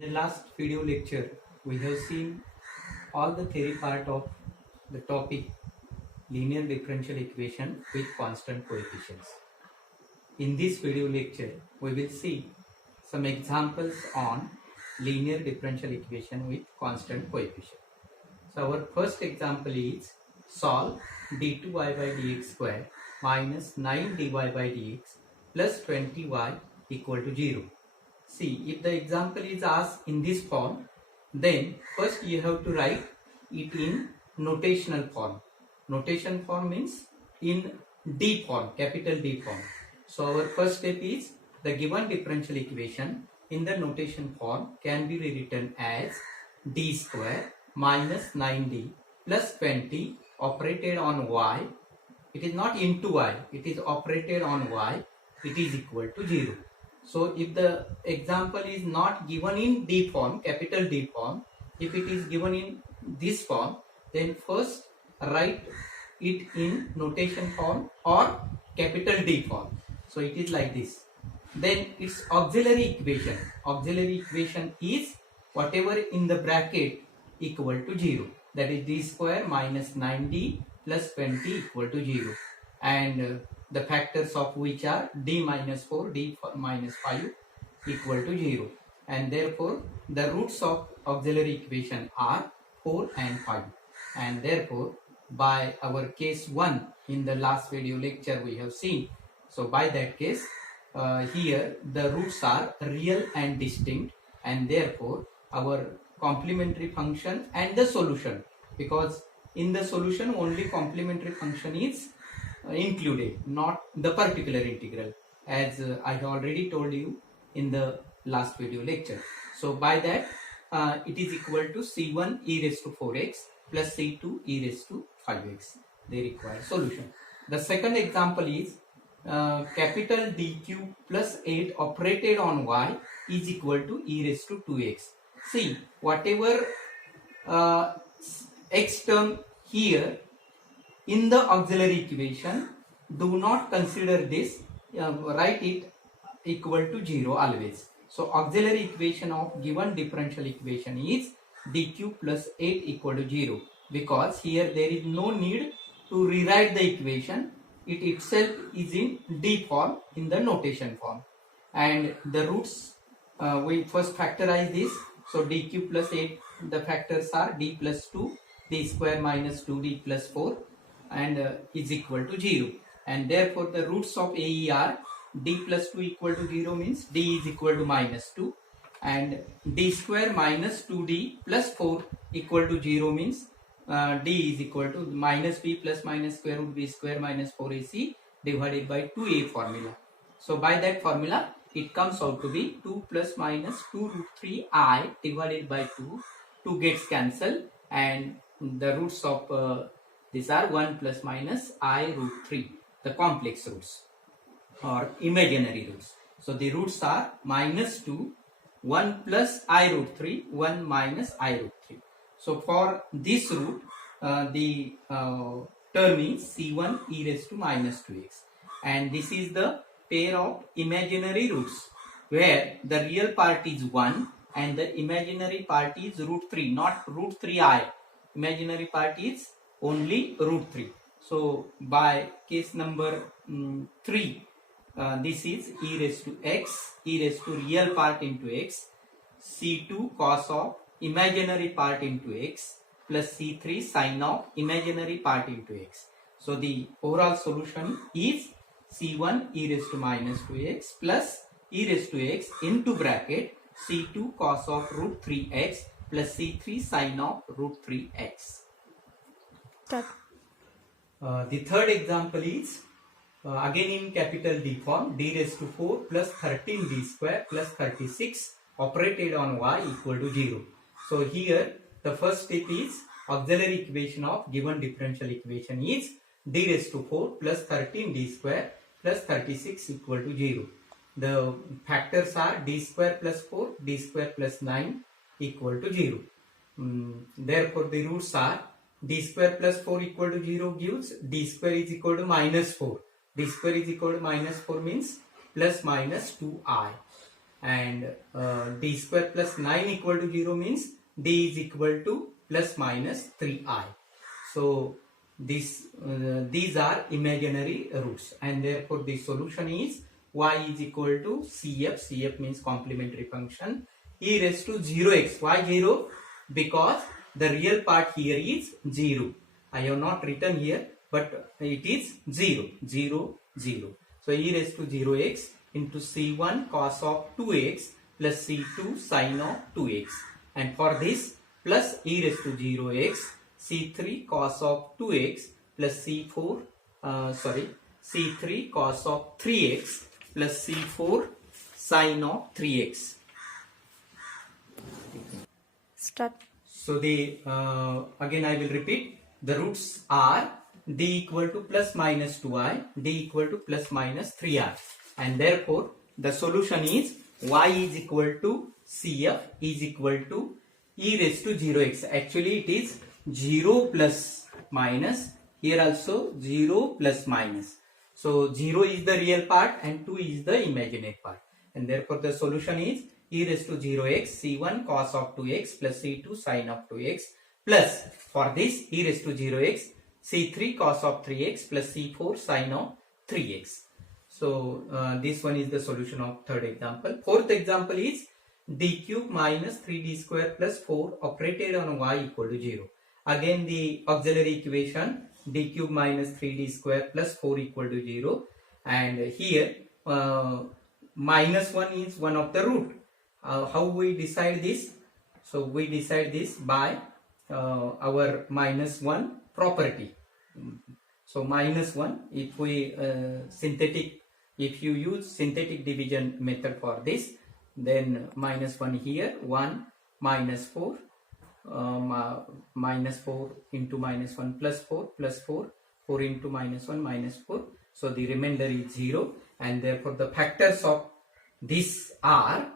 In the last video lecture, we have seen all the theory part of the topic linear differential equation with constant coefficients. In this video lecture, we will see some examples on linear differential equation with constant coefficient. So our first example is solve d2y by dx square minus 9dy by dx plus 20y equal to 0. See, if the example is asked in this form, then first you have to write it in notational form. Notation form means in D form, capital D form. So our first step is the given differential equation in the notation form can be rewritten as d square minus 9d plus 20 operated on y. It is not into y, it is operated on y. It is equal to 0. So if the example is not given in D form, capital D form, if it is given in this form, then first write it in notation form or capital D form. So it is like this. Then its auxiliary equation. Auxiliary equation is whatever in the bracket equal to 0. That is d square minus 9d plus 20 equal to 0. And the factors of which are d minus 4, d minus 5 equal to 0. And therefore, the roots of auxiliary equation are 4 and 5. And therefore, by our case 1 in the last video lecture we have seen. So by that case, here the roots are real and distinct, and therefore our complementary function and the solution, because in the solution only complementary function is included, not the particular integral, as I have already told you in the last video lecture. So by that it is equal to c1 e raised to 4x plus c2 e raised to 5x. They require solution. The second example is capital D cube plus 8 operated on y is equal to e raised to 2x. See, whatever x term here in the auxiliary equation, do not consider this, write it equal to 0 always. So auxiliary equation of given differential equation is d cube plus 8 equal to 0, because here there is no need to rewrite the equation. It itself is in D form, in the notation form. And the roots, we first factorize this. So d cube plus 8, the factors are d plus 2, d square minus 2d plus 4, and is equal to 0. And therefore the roots of AE are d plus 2 equal to 0 means d is equal to minus 2, and d square minus 2d plus 4 equal to 0 means d is equal to minus b plus minus square root b square minus 4ac divided by 2a formula. So by that formula it comes out to be 2 plus minus 2 root 3I divided by 2. 2 gets cancelled, and the roots of these are 1 plus minus I root 3, the complex roots or imaginary roots. So the roots are minus 2, 1 plus I root 3, 1 minus I root 3. So for this root, the term is c1 e raised to minus 2x. And this is the pair of imaginary roots, where the real part is 1 and the imaginary part is root 3, not root 3i. Imaginary part is only root 3. So by case number 3, this is e raised to x, e raised to real part into x, c2 cos of imaginary part into x plus c3 sine of imaginary part into x. So the overall solution is c1 e raised to minus 2x plus e raised to x into bracket c2 cos of root 3x plus c3 sine of root 3x. The third example is again in capital D form, d raised to 4 plus 13d square plus 36 operated on y equal to 0. So here the first step is auxiliary equation of given differential equation is d raised to 4 plus 13d square plus 36 equal to 0. The factors are d square plus 4, d square plus 9 equal to 0. Therefore the roots are d square plus 4 equal to 0 gives d square is equal to minus 4. D square is equal to minus 4 means plus minus 2i. and d square plus 9 equal to 0 means d is equal to plus minus 3i. So these are imaginary roots, and therefore the solution is y is equal to cf. Cf means complementary function e raised to 0x. Why 0? Because the real part here is 0. I have not written here, but it is 0, 0, 0. So e raised to 0x into c1 cos of 2x plus c2 sin of 2x. And for this, plus e raised to 0x c3 cos of 2x plus c3 cos of 3x plus c4 sin of 3x. Start. So the again I will repeat, the roots are d equal to plus minus 2i, d equal to plus minus 3i, and therefore the solution is y is equal to cf is equal to e raised to 0x. Actually it is 0 plus minus, here also 0 plus minus. So 0 is the real part and 2 is the imaginary part, and therefore the solution is e raised to 0x c1 cos of 2x plus c2 sin of 2x plus, for this, e raised to 0x c3 cos of 3x plus c4 sin of 3x. So this one is the solution of third example. Fourth example is d cube minus 3d square plus 4 operated on y equal to 0. Again the auxiliary equation d cube minus 3d square plus 4 equal to 0, and here minus 1 is one of the root. How we decide this? So we decide this by our minus 1 property. So minus 1, if we if you use synthetic division method for this, then minus 1 here, 1 minus 4, minus 4 into minus 1 plus 4 plus 4, 4 into minus 1 minus 4. So the remainder is 0, and therefore the factors of this are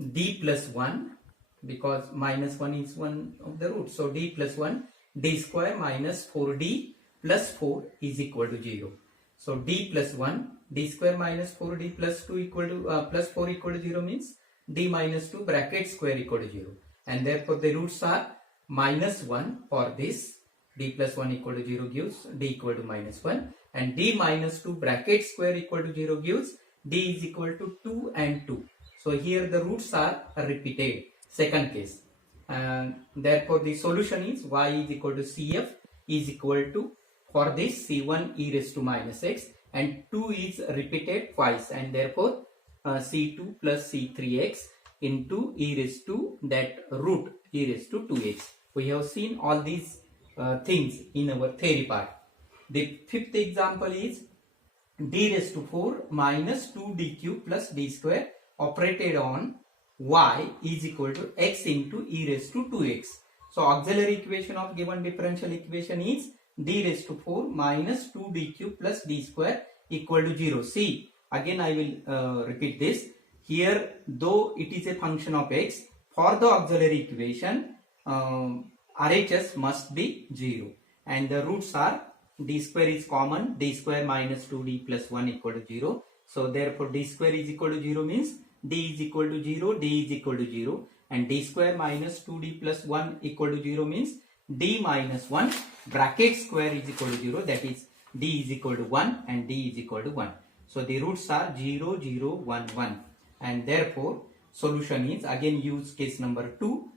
d plus 1, because minus 1 is one of the roots. So d plus 1, d square minus 4d plus 4 is equal to 0. So d plus 1, d square minus 4d plus 2 equal to plus 4 equal to 0 means d minus 2 bracket square equal to 0. And therefore the roots are minus 1 for this. D plus 1 equal to 0 gives d equal to minus 1, and d minus 2 bracket square equal to 0 gives d is equal to 2 and 2. So here the roots are repeated. Second case, and therefore the solution is y is equal to cf is equal to, for this, c1 e raised to minus x, and 2 is repeated twice, and therefore c2 plus c3x into e raised to that root e raised to 2x. We have seen all these things in our theory part. The fifth example is d raised to 4 minus 2d cube plus d square operated on y is equal to x into e raised to 2x. So auxiliary equation of given differential equation is d raised to 4 minus 2d cube plus d square equal to 0. See, again I will repeat this. Here, though it is a function of x, for the auxiliary equation RHS must be 0, and the roots are d square is common, d square minus 2d plus 1 equal to 0. So therefore d square is equal to 0 means d is equal to 0, d is equal to 0, and d square minus 2d plus 1 equal to 0 means d minus 1 bracket square is equal to 0, that is d is equal to 1 and d is equal to 1. So the roots are 0, 0, 1, 1, and therefore solution is, again use case number 2,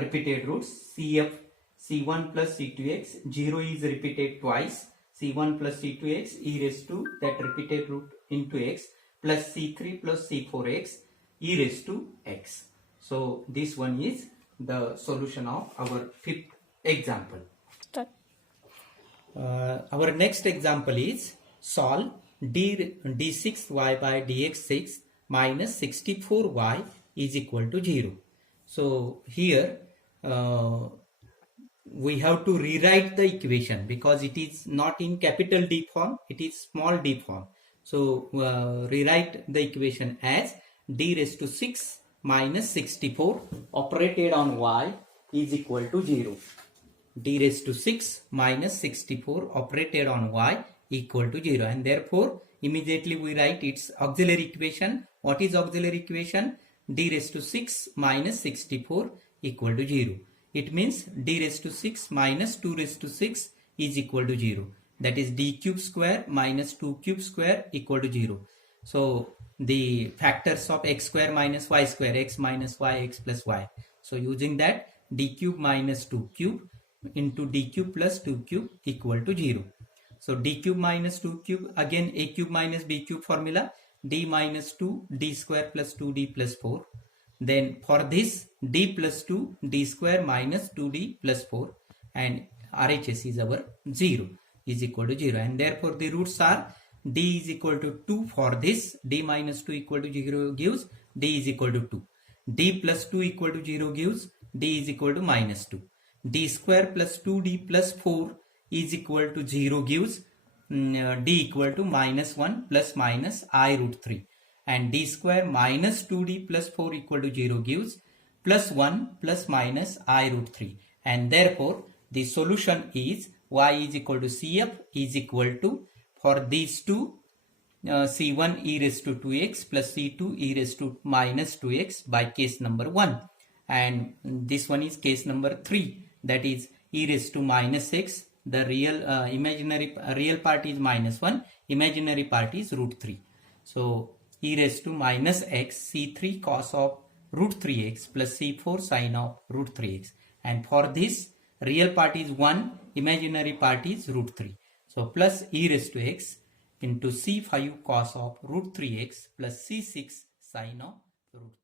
repeated roots cf c1 plus c2x, 0 is repeated twice, c1 plus c2x e raised to that repeated root into x plus c3 plus c4x e raised to x. So this one is the solution of our fifth example. Start. Our next example is solve d6y by dx6 minus 64y is equal to 0. So here we have to rewrite the equation because it is not in capital D form, it is small d form. So rewrite the equation as d raised to 6 minus 64 operated on y is equal to 0. D raised to 6 minus 64 operated on y equal to 0, and therefore immediately we write its auxiliary equation. What is auxiliary equation? d raised to 6 minus 64 equal to 0. It means d raised to 6 minus 2 raised to 6 is equal to 0. That is d cube square minus 2 cube square equal to 0. So the factors of x square minus y square, x minus y, x plus y. So using that, d cube minus 2 cube into d cube plus 2 cube equal to 0. So d cube minus 2 cube, again a cube minus b cube formula, d minus 2 d square plus 2d plus 4. Then for this, d plus 2 d square minus 2d plus 4, and RHS is our 0 is equal to 0, and therefore the roots are d is equal to 2 for this, d minus 2 equal to 0 gives d is equal to 2. D plus 2 equal to 0 gives d is equal to minus 2. D square plus 2d plus 4 is equal to 0 gives d equal to minus 1 plus minus I root 3. And d square minus 2d plus 4 equal to 0 gives plus 1 plus minus I root 3. And therefore, the solution is y is equal to CF is equal to, for these two, C1 e raised to 2x plus C2 e raised to minus 2x by case number 1. And this one is case number 3, that is e raised to minus x. The real real part is minus 1, imaginary part is root 3. So e raised to minus x, C3 cos of root 3x plus C4 sin of root 3x. And for this, real part is 1, imaginary part is root 3. So plus e raised to x into C5 cos of root 3x plus C6 sin of root 3.